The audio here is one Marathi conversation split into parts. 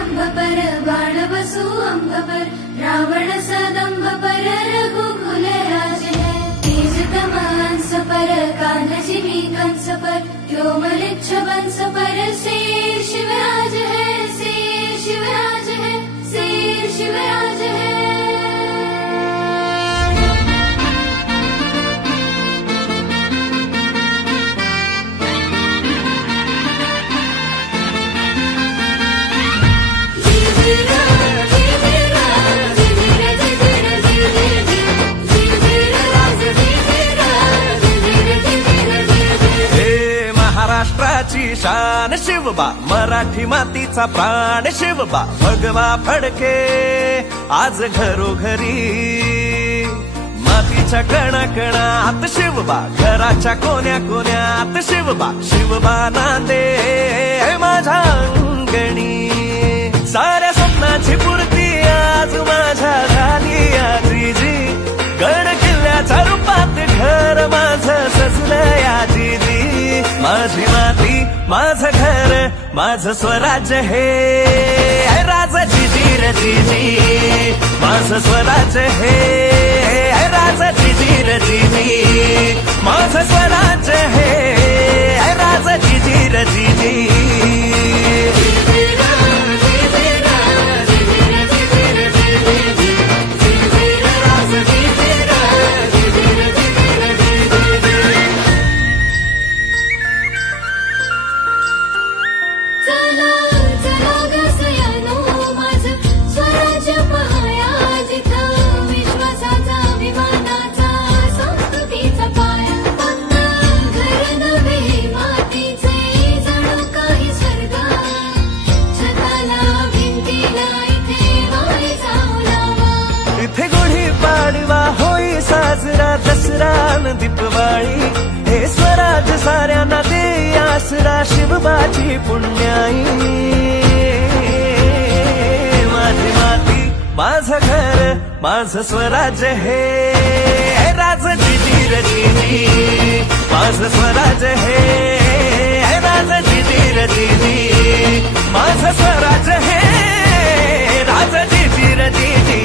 दंभ पर बाण बसु अंग पर रावण सा दंभ पर रघुकुल राज है तेज तमांस पर कान्हजी भी कंस पर व्योमलिच्छ वंश पर शेर शिवराज है शेर शिवराज है शेर शिवराज है। महाराष्ट्राची शान शिवबा मराठी मातीचा प्राण शिवबा भगवा फडके आज घरोघरी मातीच्या कणाकणात शिवबा घराच्या कोण्या कोण्यात शिवबा शिवबा नांदे माझ्या अंगणी साऱ्या स्वप्नाची पूर्ती आज माझ्या झाली आजीजी गड किल्ल्याच्या रूपात घर माझं सजलं आजीजी माझी माती माझं घर माझं स्वराज्य हे राजाची जीर जीजी माझं स्वराज्य हे राजाची जीर जीजी माझं स्वराज्य हे राजाची जीर जीजी। दसरा दीपवाळी हे स्वराज साऱ्यांना दे आसरा शिवबाची पुण्याई माझी माती माझं घर माझं स्वराज्य हे राजाची जीर जीजी माझं स्वराज्य हे राजाची जीर जीजी माझं स्वराज्य हे राजाची जीर जीजी।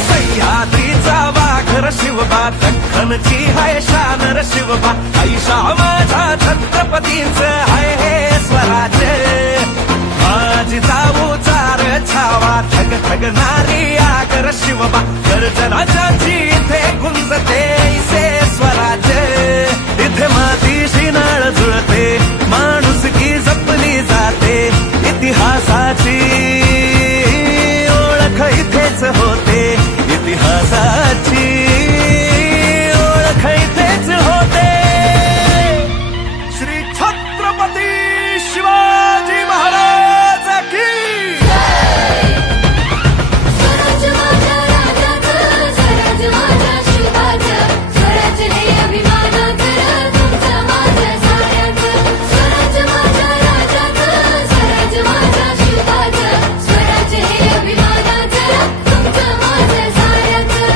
सह्याद्रीचा वाघर शिवबा दख्खनची हाय शान शिवबा ऐशा माझा छत्रपतींचं हाय हे स्वराज्य माझी जाऊ चार छावा ठग ठगणारी आगर शिवबा गर्जनाची इथे गुंजते ऐसे स्वराज्य इथे मातीशी नाळ जुळते माणुसकी जपली जाते इतिहासाची ओळख इथेच होते इतिहासाची ओळख इथेच होते। श्री छत्रपती शिवाजी महाराज की स्वराज माझ्या राजाचं स्वराज माझ्या शिवबाचं स्वराज हे अभिमानाचं तुमचं माझं साऱ्याचं स्वराज माझ्या राजाचं स्वराज माझ्या शिवबाचं स्वराज हे अभिमानाचं तुमचं माझं साऱ्याचं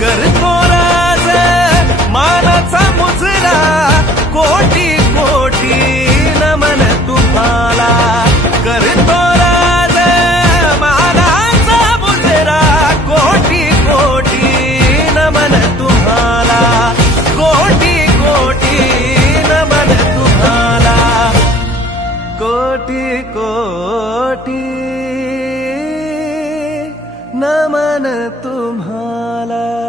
करतो राज मानाचा मुजरा कोटी कोटी नमन तुम्हाला करतो राज मानाचा मुजरा कोटी कोटी नमन तुम्हाला कोटी कोटी नमन तुम्हाला कोटी कोटी नमन तुम्हाला।